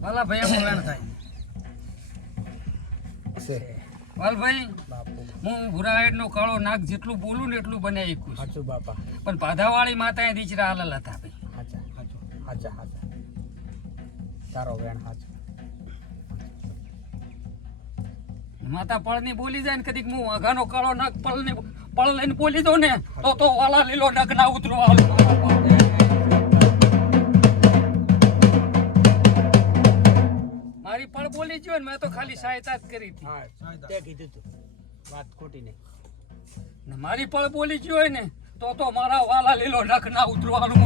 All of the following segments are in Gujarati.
વાલા ભાઈ બોલાણ થાય છે વાલભાઈ બાપુ હું ભુરાહેડનો કાળો નાગ જેટલું બોલું ને એટલું બને એકું સાચું બાપા પણ પાધાવાળી માતાએ દીચરા હાલલ હતા ભાઈ હાચા હાચા હાચા તારો વેણ હાચો માતા પળની બોલી જાય ને કદીક હું વાઘાનો કાળો નાગ પળ લઈને બોલી દઉં ને તો વાલા લીલો નગ ના ઉતરો મારી પળ બોલી ગયો ને મેં તો ખાલી સહાયતા જ કરી હતી હા તે કીધું તું વાત ખોટી નહીં ને મારી પળ બોલી ગયો હોય ને તો મારા વાલા લીલો નખ ના ઉતરવાનું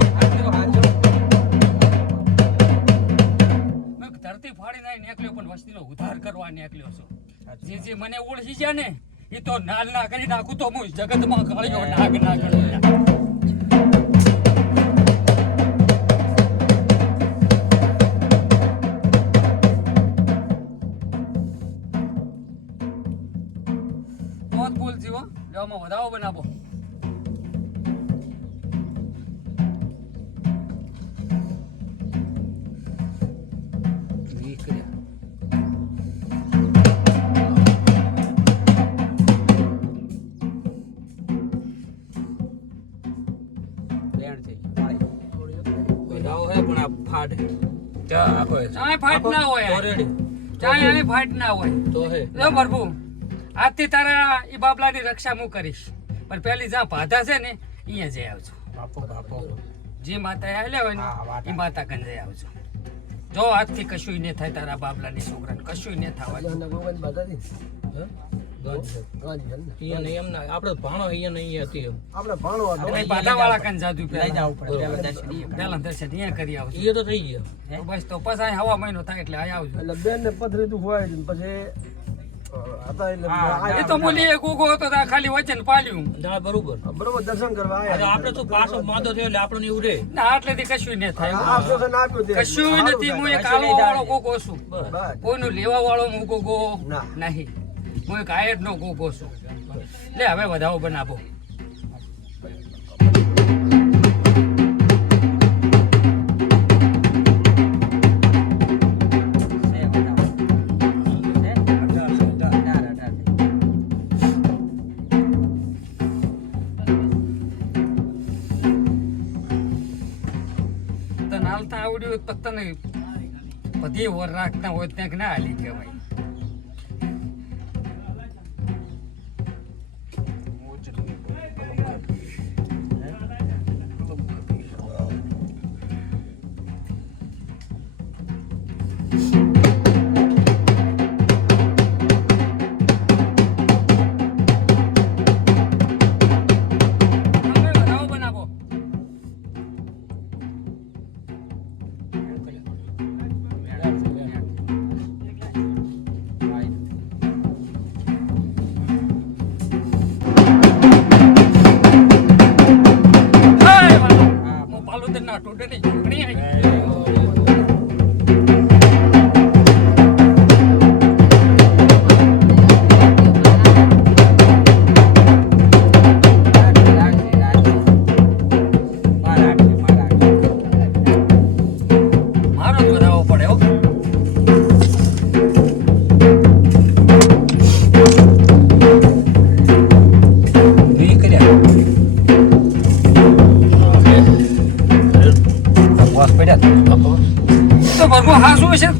મેં ધરતી ફાડી નાઈ નીકળ્યો પણ વસ્તીનો ઉદ્ધાર કરવા નીકળ્યો છું જે મને ઓળખી જાય ને એ તો નાલ ના કરી નાખું તો હું જગતમાં કાળિયો નાગ ના કરું બોલજી હો લેવામાં વધાવો બનાવો આજથી તારા ઈ બાબલાની રક્ષા હું કરીશ પણ પેલી જ્યાં બાધા છે ને અહીંયા જઈ આવજો જે માતા આલ્યા હોય ને એ માતા કન જઈ આવજો જો આજથી કશું ન થાય તારા બાબલાની છોકરાને કશું ન થવા બાધાવાળા કન જાદુ પેલા દર્શન અહીંયા કરી આવજો તો થઈ ગયા બસ તો પછી હવા મહિનો થાય એટલે આ આવજો એટલે બેન ને પથરી તું હોય પછી એ તો બોલી એક ઉગો હતો ખાલી વચન પાલ્યું બરોબર દર્શન કરવા આપણે તો પાછો માંદો થયો એટલે આપણને એવું રે ના આટલેથી કશું ન થાય કશું નથી હું એક આલવા વાળો ગોગો છું કોઈનું લેવા વાળો હું ગોગો નહીં હું એક આયર નો ગોગો છું લે હવે વધાવો બનાવો તને બધી ઓર રાખતા હોય ત્યાં ના હાલી કહેવાય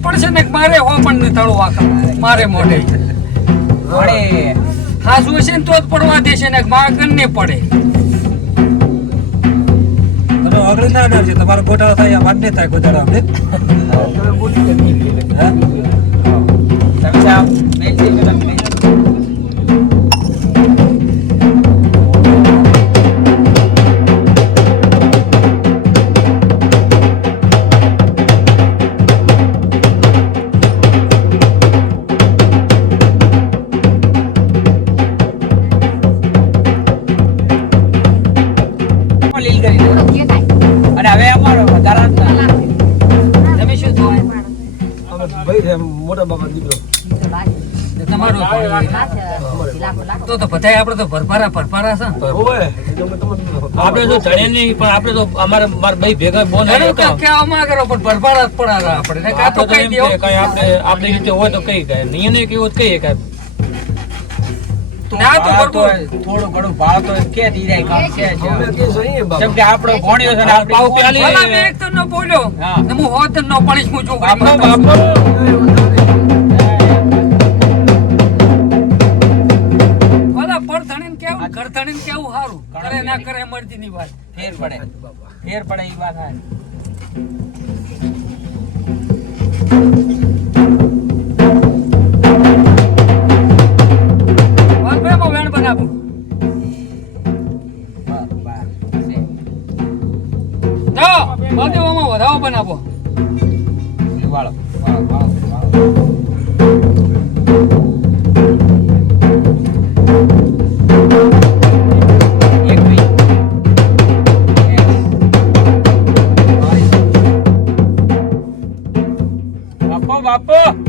પડશે ને મારે હો પણ તળો મારે મોઢે હાસુ છે ને તો જ પડવા દેશે ને માગન ને પડે આગળ ના ડર છે તમારો ગોટાળો થાય વાત નહીં થાય ગોટાળો આપણે મોટા બાપા દીકરો તમારો તો બધાય આપણે તો ભરભરા છે આપણે જો ધણે નહીં પણ આપણે તો અમારે મારા ભાઈ ભેગા બોન કેવામાં કરો પણ ભરભરા જ પડારા આપણે કાં તો કહી દો કઈ આપણે આપણી રીતે હોય તો કઈ કાય નહીં ને કેવું તો કહીએ કાય ના તો બરોબર થોડું ઘણું ભાવ તો કે દીરાય કામ છે જેમ કે આપણો ભણ્યો છે ને આપણે ભાવ પ્યાલી ભલા મેં એક તો ન બોલ્યો ને હું હોત ન પડીશ હું છોકરી આપણો ભલા પર ધણીને કેવું ઘર ધણીને કેવું સારું કરે ના કરે મરજીની વાત ફેર પડે એ વાત હા વેણ બનાવું બધું વધાવો બનાવો વાળો બાપો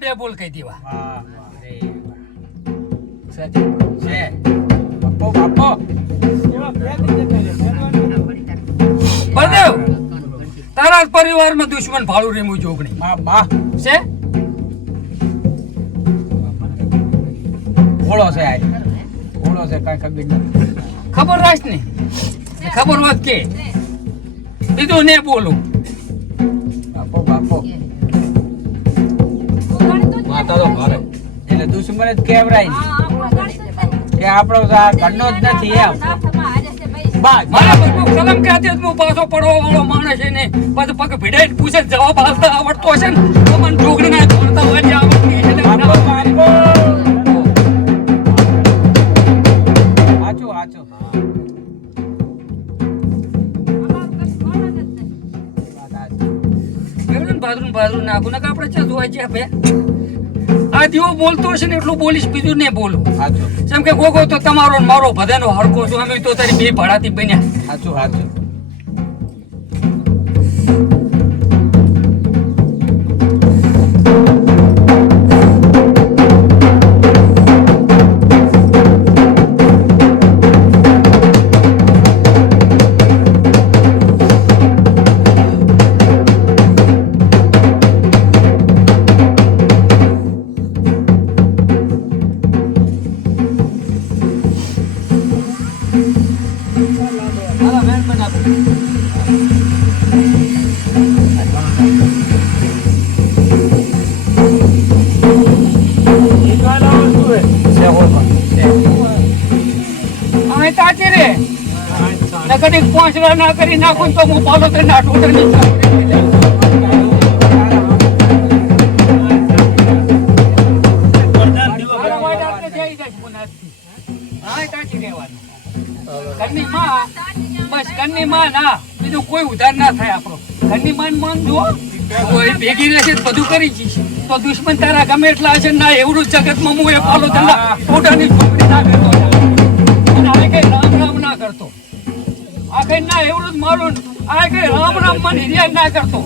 બે બોલ કહી દેવા બળદેવ તારા પરિવારમાં દુશ્મન ભાડું રેમું જોગણી છે ઓળો છે કઈ ખબર નથી ખબર રાખ ને ખબર હોત કે બીજું ને બોલું બાપો એટલે દુશ્મન જ કેવરાય કે આપણો ઘરનો જ નથી એમ મારા બધું કલમ ક્યાંથી હું પાછો પડવા વાળો માણસ છે ને પછી પગ ભીડાઈ પૂછે જવાબ આપતા આવડતો હશે ને તો મને ઢોકળી ના જોડતા હોય ને આવડતી બાજુ નાખું ને આપણે ચા ધોવાય છે બે આ દીવો બોલતો હશે ને એટલું બોલીશ બીજું નહીં બોલું જેમ કે ગોગો તો તમારો મારો બધાનો હરકો છું અમે તો તારી બે ભાડાથી બન્યા સાચું કદી પહોંચવા ના કરી નાખું તો હું પાલો તો ના ટોટર ની ઘરની માં ના બીજું કોઈ ઉધાર ના થાય આપણો ઘરની માન જો ભેગી રહેશે બધું કરી જઈશ તો દુશ્મન તારા ગમે એટલા હશે ના એવડું જગતમાં હું એ પાલો ટોટર ની છોકરી ના કરતો અને કઈ રામ ના કરતો આ કઈ ના એવડું જ મારું આ કઈ રામ માં નિર્યાગ ના કરતો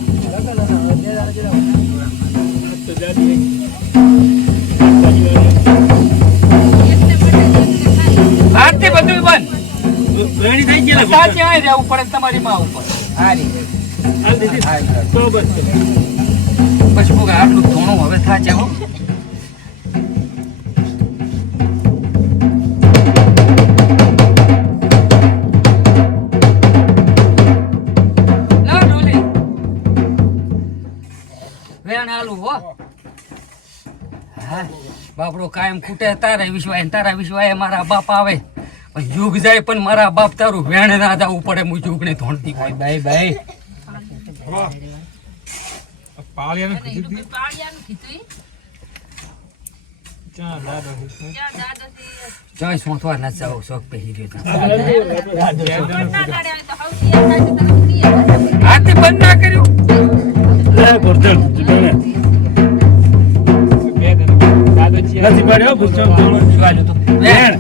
આરતી બધું બંધ સાચી આવી રહેવું પડે તમારી માં ઉપર પછી આટલું થોડું હવે થાચે હો બાપડો કાયમ ખૂટે તારા વિશ્વાય મારા બાપ આવે યુગ જાય પણ મારા બાપ તારું વેણ ના જવું પડે હું યુગ ને ધોણતી હોય ભાઈ ચોઈસ મોથવા ના જાવ શોખ પહેરી આરતી બંધ ના કર્યું નથી પડ્યો વેણ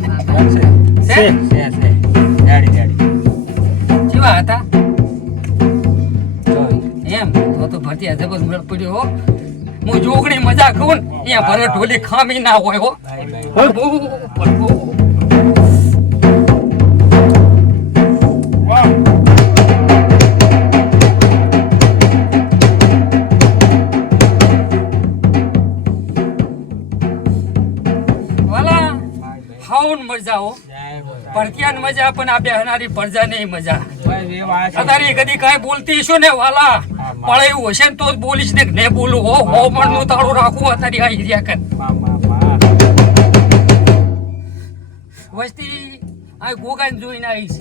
છે કેવા હતા એમ તો ભરતી જબર મેળ પડ્યો હો હું જોગણી મજા કહું ને અહીંયા ભરત ઢોલી ખામી ના હોય હો વાલા હાઉન મજા હો પરત્યાન મજા પણ આ બેહનારી પરજા નહીં મજા તારી કદી કાંઈ બોલતી છો ને વાલા પળાયું હશે ને તો જ બોલીશ ને ને બોલું હો મણ નું તાળું રાખવું તારી આ હિરિયા કર વસ્તી આ ગોગાને જોઈને આવીશ